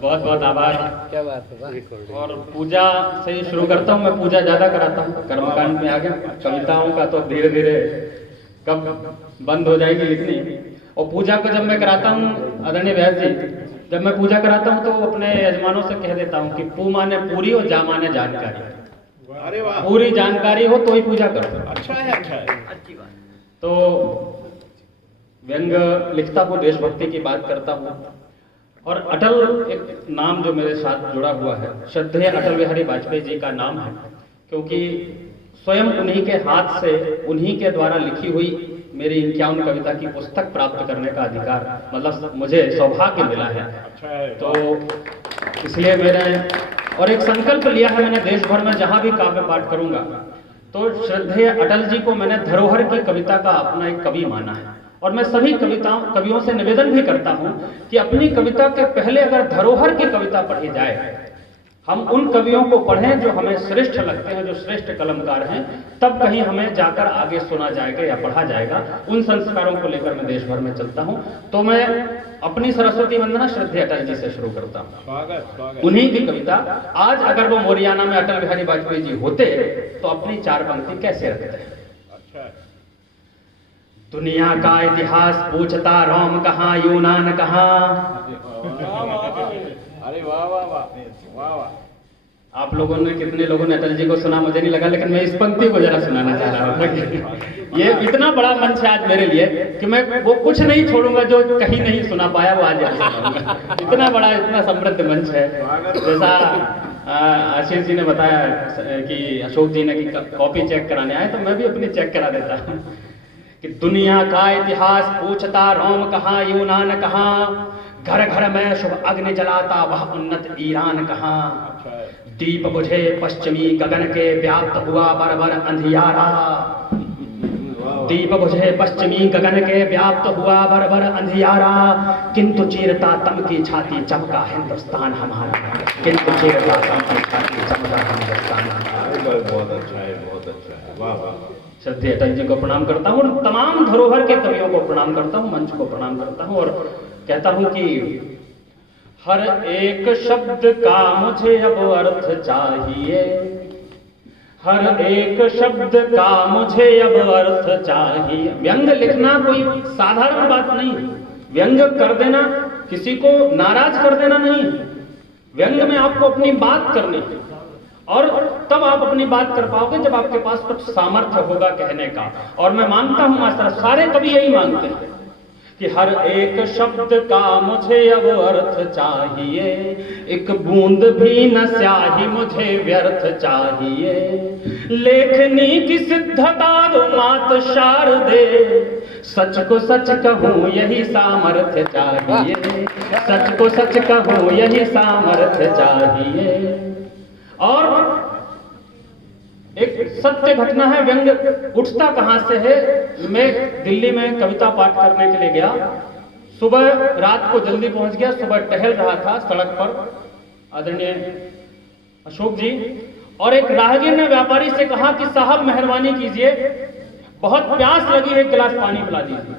बहुत बहुत आभार। क्या बात है, वाह। और पूजा से ही शुरू करता हूँ। मैं पूजा ज़्यादा कराता हूँ, कर्मकांड में आ गया। कविताओं का तो धीरे धीरे कब बंद हो जाएगी लिखनी। और पूजा को जब मैं कराता हूँ आदरणीय व्यास जी, जब मैं पूजा कराता हूँ तो अपने यजमानों से कह देता हूँ कि पू माने पूरी और जा माने जानकारी। अरे वाह, पूरी जानकारी हो तो ही पूजा करो। अच्छा है, अच्छा है। अच्छी बात। तो व्यंग लिखता हूँ, देशभक्ति की बात करता हूँ। और अटल एक नाम जो मेरे साथ जुड़ा हुआ है, श्रद्धेय अटल बिहारी वाजपेयी जी का नाम है, क्योंकि स्वयं उन्हीं के हाथ से, उन्हीं के द्वारा लिखी हुई मेरी 51 कविता की पुस्तक प्राप्त करने का अधिकार, मतलब मुझे सौभाग्य मिला है। अच्छा है। तो इसलिए मैंने और एक संकल्प लिया है मैंने, देश भर में जहां भी काव्य पाठ करूंगा तो श्रद्धेय अटल जी को मैंने धरोहर की कविता का अपना एक कवि माना है। और मैं सभी कवियों से निवेदन भी करता हूं कि अपनी कविता के पहले अगर धरोहर की कविता पढ़ी जाए, हम उन कवियों को पढ़ें जो हमें श्रेष्ठ लगते हैं, जो श्रेष्ठ कलमकार हैं, तब कहीं हमें जाकर आगे सुना जाएगा या पढ़ा जाएगा। उन संस्कारों को लेकर मैं देश भर में चलता हूं। तो मैं अपनी सरस्वती वंदना श्रद्धेय अटल जी से शुरू करता हूं। स्वागत, स्वागत। उन्हीं की कविता। आज अगर वो मोरियाना में अटल बिहारी वाजपेयी जी होते तो अपनी 4 पंक्ति कैसे रखते हैं। अच्छा है। दुनिया का इतिहास पूछता रोम कहाँ, यूनान कहाँ। अरे वाह वाह वाह वाह वाह। आप लोगों ने, कितने लोगों ने अटल जी को सुना मुझे नहीं लगा, लेकिन मैं इस पंक्ति को जरा सुनाना चाह रहा हूँ। ये इतना बड़ा मंच है आज मेरे लिए कि मैं वो कुछ नहीं छोड़ूंगा जो कहीं नहीं सुना पाया, वो आज सुनाऊंगा। इतना बड़ा, इतना समृद्ध मंच है। जैसा आशीष जी ने बताया कि अशोक जी ने कि कॉपी चेक कराने आए, तो मैं भी अपनी चेक करा देता हूँ कि दुनिया का इतिहास पूछता रोम कहाँ, यूनान कहाँ। घर घर में शुभ अग्नि जलाता वह उन्नत ईरान कहाँ। दीप बुझे पश्चिमी गगन के व्याप्त हुआ बरबर अंधियारा। दीप बुझे पश्चिमी गगन के व्याप्त हुआ बरबर अंधियारा। किंतु चीरता तम की छाती चमका हिंदुस्तान हमारा। किंतु चीरता तम की छाती चमका हिंदुस्तान हमारा। बहुत अच्छा है, बहुत अच्छा है। वाह वाह। श्रद्धेय अटल जी को प्रणाम करता हूँ और तमाम धरोहर के कवियों को प्रणाम करता हूँ, मंच को प्रणाम करता हूँ और कहता हूँ कि हर एक शब्द का मुझे अब अर्थ चाहिए। हर एक शब्द का मुझे अब अर्थ चाहिए। व्यंग लिखना कोई साधारण बात नहीं है। व्यंग कर देना, किसी को नाराज कर देना नहीं है। व्यंग में आपको अपनी बात करनी है और तब आप अपनी बात कर पाओगे जब आपके पास कुछ सामर्थ्य होगा कहने का। और मैं मानता हूं मास्टर, सारे कवि यही मानते हैं कि हर एक शब्द का मुझे अब अर्थ चाहिए। एक बूंद भी न स्याही मुझे व्यर्थ चाहिए। लेखनी की सिद्धता दो मात शारदे। सच को सच कहूँ यही सामर्थ्य चाहिए। सच को सच कहूँ यही सामर्थ्य चाहिए। और एक सत्य घटना है, व्यंग उठता कहां से है। मैं दिल्ली में कविता पाठ करने के लिए गया। सुबह, रात को जल्दी पहुंच गया। सुबह टहल रहा था सड़क पर आदरणीय अशोक जी, और एक राहगीर ने व्यापारी से कहा कि साहब मेहरबानी कीजिए, बहुत प्यास लगी है, एक गिलास पानी पिला दीजिए।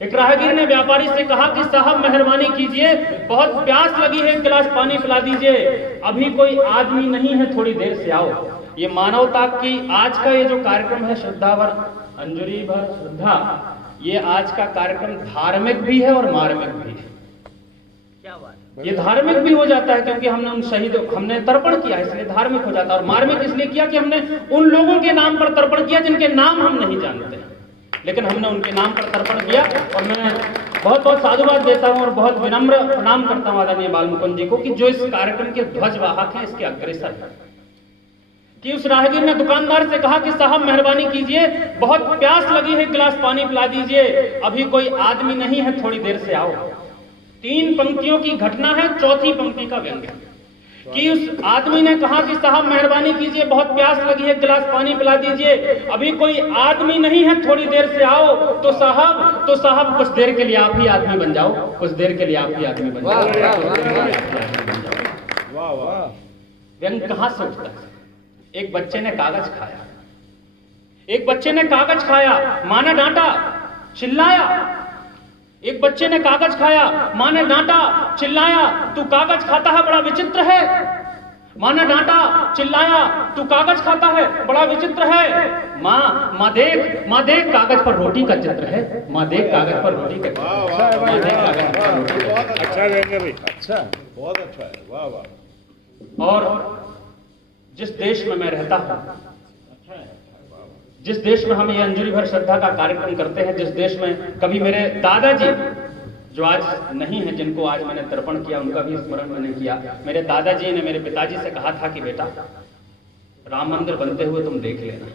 एक राहगीर ने व्यापारी से कहा कि साहब मेहरबानी कीजिए, बहुत प्यास लगी है, एक गिलास पानी पिला दीजिए। अभी कोई आदमी नहीं है, थोड़ी देर से आओ। ये मानवता की आज का ये जो कार्यक्रम है, श्रद्धावर अंजुरी भर श्रद्धा, ये आज का कार्यक्रम धार्मिक भी है और मार्मिक भी है। क्या बात। ये धार्मिक भी हो जाता है क्योंकि हमने उन शहीदों, हमने तर्पण किया, इसलिए धार्मिक हो जाता है। और मार्मिक इसलिए किया कि हमने उन लोगों के नाम पर तर्पण किया जिनके नाम हम नहीं जानते, लेकिन हमने उनके नाम पर तर्पण किया। और मैं बहुत बहुत साधुवाद देता हूं और बहुत विनम्र प्रणाम करता हूं आदरणीय बालमुकुंद जी को कि जो इस कार्यक्रम के ध्वजवाहक हैं, इसके अग्रसर हैं। कि उस राहगीर ने दुकानदार से कहा कि साहब मेहरबानी कीजिए, बहुत प्यास लगी है, गिलास पानी पिला दीजिए। अभी कोई आदमी नहीं है, थोड़ी देर से आओ। 3 पंक्तियों की घटना है, चौथी पंक्ति का व्यंग है कि उस आदमी ने कहा कि साहब मेहरबानी कीजिए, बहुत प्यास लगी है, गिलास पानी पिला दीजिए। अभी कोई आदमी नहीं है, थोड़ी देर से आओ। तो साहब कुछ देर के लिए आप ही आदमी बन जाओ। कुछ देर के लिए आप ही आदमी बन जाओ। वाह वाह। व्यंग कहां से उठता है। एक बच्चे ने कागज खाया। एक बच्चे ने कागज खाया, मां ने डांटा, चिल्लाया। एक बच्चे ने कागज खाया, माँ ने डांटा, चिल्लाया, तू कागज खाता है बड़ा विचित्र है। माँ ने डांटा, चिल्लाया, तू कागज खाता है बड़ा विचित्र है। माँ देख कागज पर रोटी का चित्र है। माँ देख कागज पर रोटी का चित्र है। माँ देख कागज पर रोटी का चित्र है। अच्छा व्यंग्य भाई, अच्छा, बहुत अच्छा है, वाह वाह। और जिस देश में मैं रहता हूँ, अच्छा है, वाह वाह। जिस देश में हम ये अंजलि भर श्रद्धा का कार्यक्रम करते हैं, जिस देश में कभी मेरे दादाजी जो आज नहीं है, जिनको आज मैंने तर्पण किया, उनका भी स्मरण मैंने किया। मेरे दादाजी ने मेरे पिताजी से कहा था कि बेटा राम मंदिर बनते हुए तुम देख लेना।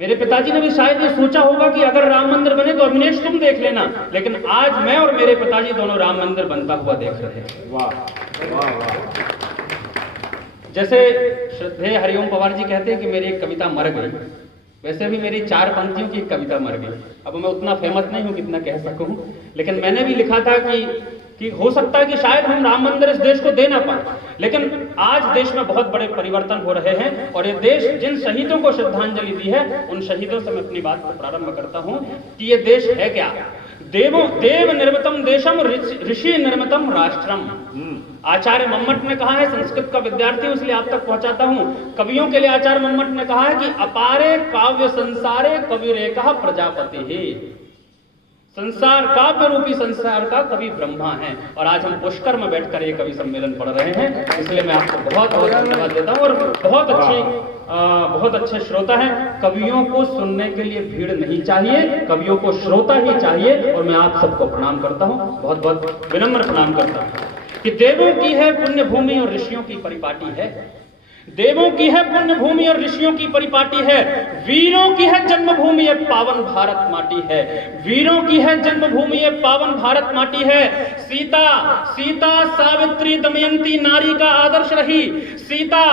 मेरे पिताजी ने भी शायद ये सोचा होगा कि अगर राम मंदिर बने तो अविनेश तुम देख लेना, लेकिन आज मैं और मेरे पिताजी दोनों राम मंदिर बनता हुआ देख रहे हैं। वाह वाह वाह। जैसे श्रद्धेय हरिओम पवार जी कहते हैं कि मेरी एक कविता मर गई, वैसे भी मेरी 4 पंक्तियों की कविता मर गई। अब मैं उतना फेमस नहीं हूं कितना कह सकूं, लेकिन मैंने भी लिखा था कि हो सकता है कि शायद हम राम मंदिर इस देश को दे ना पाए, लेकिन आज देश में बहुत बड़े परिवर्तन हो रहे हैं और ये देश जिन शहीदों को श्रद्धांजलि दी है, उन शहीदों से मैं अपनी बात को प्रारंभ करता हूं कि ये देश है क्या। देव निर्मितम देशम ऋषि निर्मितम राष्ट्रम। आचार्य मम्मट ने कहा है, संस्कृत का विद्यार्थी हूं इसलिए आप तक पहुंचाता हूं, कवियों के लिए आचार्य मम्मट ने कहा है कि अपारे काव्य संसारे कविरेकः प्रजापति ही। संसार काव्य रूपी संसार का कवि ब्रह्मा है। और आज हम पुष्कर में बैठकर ये कवि सम्मेलन पढ़ रहे हैं, इसलिए मैं आपको बहुत बहुत धन्यवाद देता हूं। और बहुत अच्छे श्रोता हैं। कवियों को सुनने के लिए भीड़ नहीं चाहिए, कवियों को श्रोता ही चाहिए। और मैं आप सबको प्रणाम करता हूं, बहुत बहुत विनम्र प्रणाम करता हूं कि देवों की है पुण्य भूमि और ऋषियों की परिपाटी है। देवों की है पुण्य भूमि और ऋषियों की परिपाटी है। वीरों की है जन्मभूमि, ये पावन भारत माटी है। वीरों की है जन्मभूमि, ये पावन भारत माटी है। सीता सावित्री दमयंती नारी का आदर्श रही। सीता,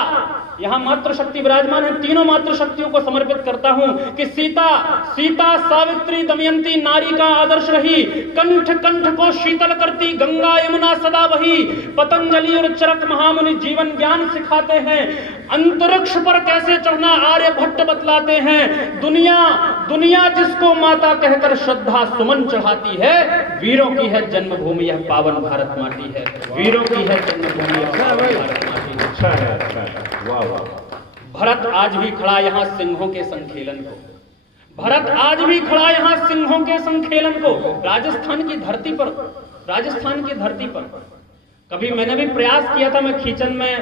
यहां मातृशक्ति विराजमान है, तीनों मातृशक्तियों को समर्पित करता हूं कि सीता सावित्री दमयंती नारी का आदर्श रही। कंठ कंठ को शीतल करती गंगा यमुना सदा वही। पतंजलि और चरक महामुनि जीवन ज्ञान सिखाते हैं। अंतरिक्ष पर कैसे चढ़ना आर्यभट्ट बतलाते हैं। दुनिया जिसको माता कहकर श्रद्धा सुमन चढ़ाती है। वीरों की है जन्मभूमि, यह पावन भारत माटी है। वीरों की है जन्मभूमि, यह पावन भारत माटी है। अच्छा है, अच्छा है, वाह वाह। भरत आज भी खड़ा यहां सिंहों के संखेलन को। भरत आज भी खड़ा यहां सिंहों के संखेलन को। राजस्थान की धरती पर कभी मैंने भी प्रयास किया था। मैं खींचन में,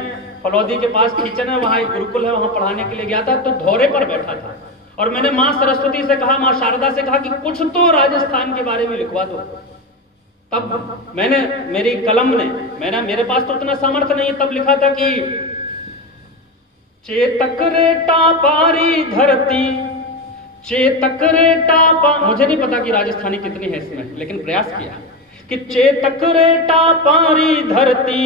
फलौदी के पास खींचन है, वहां एक गुरुकुल है, वहां पढ़ाने के लिए गया था, तो धोरे पर बैठा था और मैंने मां सरस्वती से कहा, मां शारदा से कहा कि कुछ तो राजस्थान के बारे में लिखवा दो। तब मेरी कलम ने, मेरे पास तो उतना सामर्थ्य नहीं है, तब लिखा था कि चेतक रेटा पारी धरती, चेतक रेटा मुझे नहीं पता कि राजस्थानी कितनी है इसमें, लेकिन प्रयास किया कि चेतक रेटा पारी धरती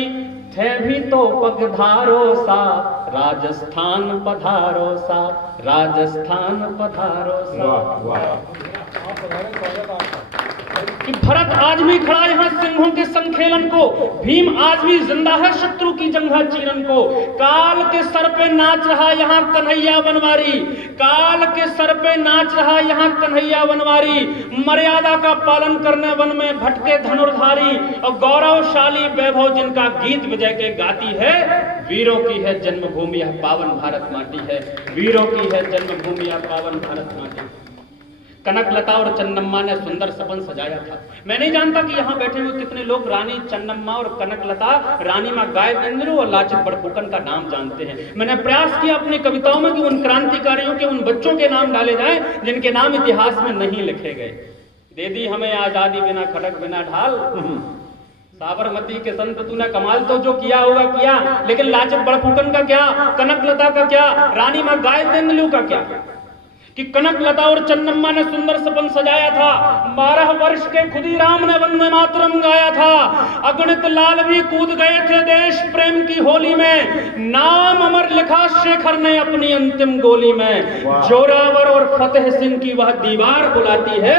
थे भी तो पगधारो सा, राजस्थान पधारो सा, राजस्थान पधारो सा। वाह वाह। कि भरत आज भी खड़ा यहां सिंहों के संखेलन को। भीम आज भी जिंदा है शत्रु की जंघा चीरन को। काल के सर पे नाच रहा यहां कन्हैया बनवारी। काल के सर पे नाच रहा यहां कन्हैया बनवारी। मर्यादा का पालन करने वन में भटके धनुर्धारी और गौरवशाली वैभव जिनका गीत विजय के गाती है। वीरों की है जन्मभूमि, यह पावन भारत माटी है। वीरों की है जन्मभूमि, यह पावन भारत माटी। कनकलता और चन्नम्मा ने सुंदर सपन सजाया था। मैं नहीं जानता कि यहाँ बैठे हुए कितने लोग रानी चन्नम्मा और कनकलता, रानी मां गायकेंद्र और लाचित बड़फुकन का नाम जानते हैं। मैंने प्रयास किया अपनी कविताओं में कि उन क्रांतिकारियों के, उन बच्चों के नाम डाले जाएं जिनके नाम इतिहास में नहीं लिखे गए। दे दी हमें आजादी बिना खड़क बिना ढाल, साबरमती के संत तूने कमाल तो जो किया होगा किया, लेकिन लाचित बड़फुकन का क्या, कनकलता का क्या, रानी मां गायकेंद्र का क्या। कि कनकलता और चन्नम्मा ने सुंदर सपन सजाया था। 12 वर्ष के खुदीराम ने वंदे मातरम गाया था। अगणित लाल भी कूद गए थे देश प्रेम की होली में। नाम अमर लिखा शेखर ने अपनी अंतिम गोली में। जोरावर और फतेह सिंह की वह दीवार बुलाती है।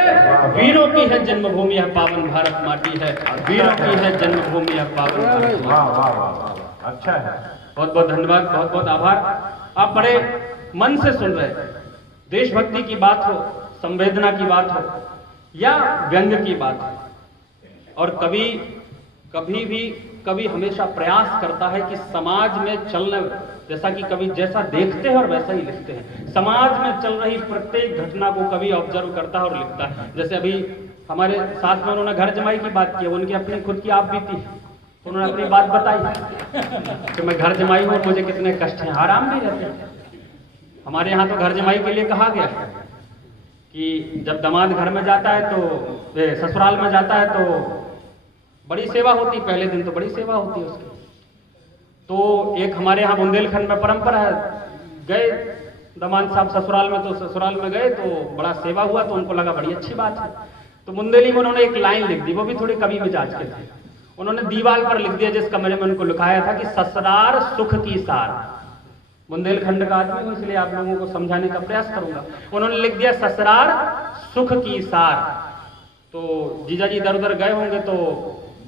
वीरों की है जन्मभूमि, यह पावन भारत माटी है। वीरों की है जन्मभूमि, यह पावन भारत माटी। अच्छा है, बहुत बहुत धन्यवाद, बहुत बहुत आभार। आप बड़े मन से सुन रहे हैं। देशभक्ति की बात हो, संवेदना की बात हो, या व्यंग की बात है। और कभी हमेशा प्रयास करता है कि समाज में चलने, जैसा कि कभी जैसा देखते हैं और वैसा ही लिखते हैं। समाज में चल रही प्रत्येक घटना को कभी ऑब्जर्व करता है और लिखता है। जैसे अभी हमारे साथ में उन्होंने घर जमाई की बात की, उनकी अपनी खुद की आप बीती, उन्होंने अपनी बात बताई कि मैं घर जमाई हूँ, मुझे कितने कष्ट हैं। आराम भी रहते हैं। हमारे यहाँ तो घर जमाई के लिए कहा गया कि जब दामाद घर में जाता है तो ससुराल में जाता है तो बड़ी सेवा होती, पहले दिन तो बड़ी सेवा होती है उसकी। तो एक हमारे यहाँ बुंदेलखंड में परंपरा है, गए दामाद साहब ससुराल में, तो ससुराल में गए तो बड़ा सेवा हुआ, तो उनको लगा बड़ी अच्छी बात है। तो बुंदेली में उन्होंने एक लाइन लिख दी, वो भी थोड़ी कवि मिजाज के थे। उन्होंने दीवार पर लिख दिया, जिस कमरे में उनको लिखाया था कि ससुराल सुख की सार। बुंदेलखंड का आदमी हूं इसलिए आप लोगों को समझाने का प्रयास करूंगा। उन्होंने लिख दिया ससुराल सुख की सार। तो जीजा जी इधर उधर गए होंगे तो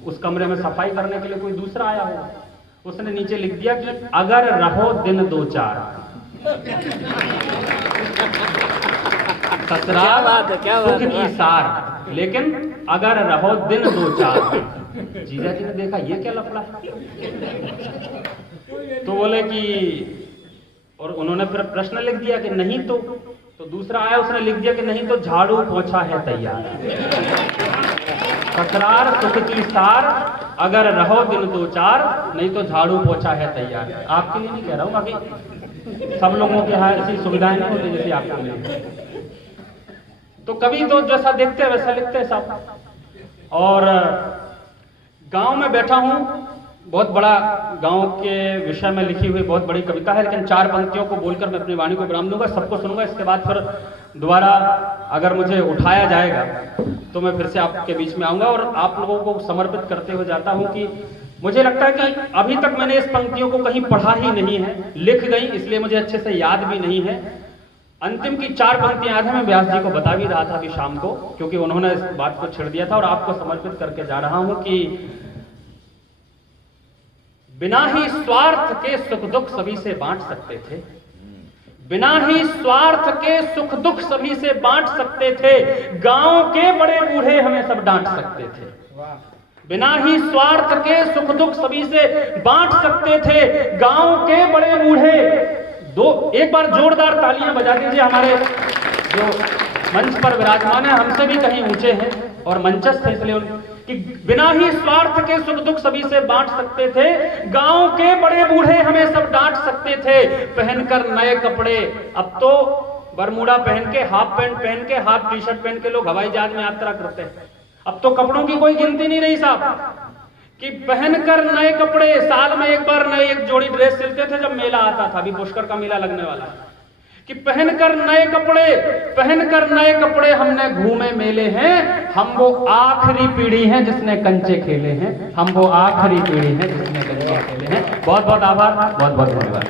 उस कमरे में सफाई करने के लिए कोई दूसरा आया होगा, उसने नीचे लिख दिया कि अगर रहो दिन दो चार। ससुराल सुख की सार, लेकिन अगर रहो दिन दो चार। जीजा जी ने देखा ये क्या लफड़ा, तो बोले कि, और उन्होंने फिर प्रश्न लिख दिया कि नहीं तो दूसरा आया, उसने लिख दिया कि नहीं तो झाड़ू पोछा है तैयार। ससुराल सुख की सार, अगर रहो दिन दो चार, नहीं तो झाड़ू पोछा है तैयार। आपके लिए नहीं कह रहा हूं, बाकी सब लोगों के यहाँ ऐसी सुविधाएं नहीं होती जैसे आपके लिए। तो कभी तो जैसा देखते हैं वैसा लिखते हैं साहब। और गांव में बैठा हूं, बहुत बड़ा गांव के विषय में लिखी हुई बहुत बड़ी कविता है, लेकिन 4 पंक्तियों को बोलकर मैं अपनी वाणी को विराम दूंगा, सबको सुनूंगा। इसके बाद फिर दोबारा अगर मुझे उठाया जाएगा तो मैं फिर से आपके बीच में आऊंगा और आप लोगों को समर्पित करते हुए जाता हूं कि मुझे लगता है कि अभी तक मैंने इस पंक्तियों को कहीं पढ़ा ही नहीं है, लिख गई इसलिए मुझे अच्छे से याद भी नहीं है। अंतिम की 4 पंक्तियां याद है, मैं व्यास जी को बता भी रहा था अभी शाम को, क्योंकि उन्होंने इस बात को छेड़ दिया था और आपको समर्पित करके जा रहा हूं कि बिना ही स्वार्थ के सुख दुख सभी से बांट सकते थे, बिना ही स्वार्थ के सुख दुख सभी से बांट सकते थे, गांव के बड़े बूढ़े हमें सब डांट सकते थे। बिना ही स्वार्थ के सुख दुख सभी से बांट सकते थे, गांव के बड़े बूढ़े। एक बार जोरदार तालियां बजा दीजिए हमारे जो मंच पर विराजमान है, हमसे भी कहीं ऊंचे हैं और मंचस्थ है, इसलिए कि बिना ही स्वार्थ के सुख दुख सभी से बांट सकते थे, गांव के बड़े बूढ़े हमें सब डांट सकते थे। पहनकर नए कपड़े, अब तो बरमूडा पहन के, हाफ पैंट पहन के, हाफ टी शर्ट पहन के लोग हवाई जहाज में यात्रा करते हैं। अब तो कपड़ों की कोई गिनती नहीं रही साहब, कि पहनकर नए कपड़े, साल में एक बार नए एक जोड़ी ड्रेस सिलते थे जब मेला आता था, अभी पुष्कर का मेला लगने वाला है, कि पहनकर नए कपड़े हमने घूमे मेले हैं, हम वो आखिरी पीढ़ी हैं जिसने कंचे खेले हैं, हम वो आखिरी पीढ़ी हैं जिसने कंचे खेले हैं। बहुत बहुत आभार, बहुत बहुत धन्यवाद।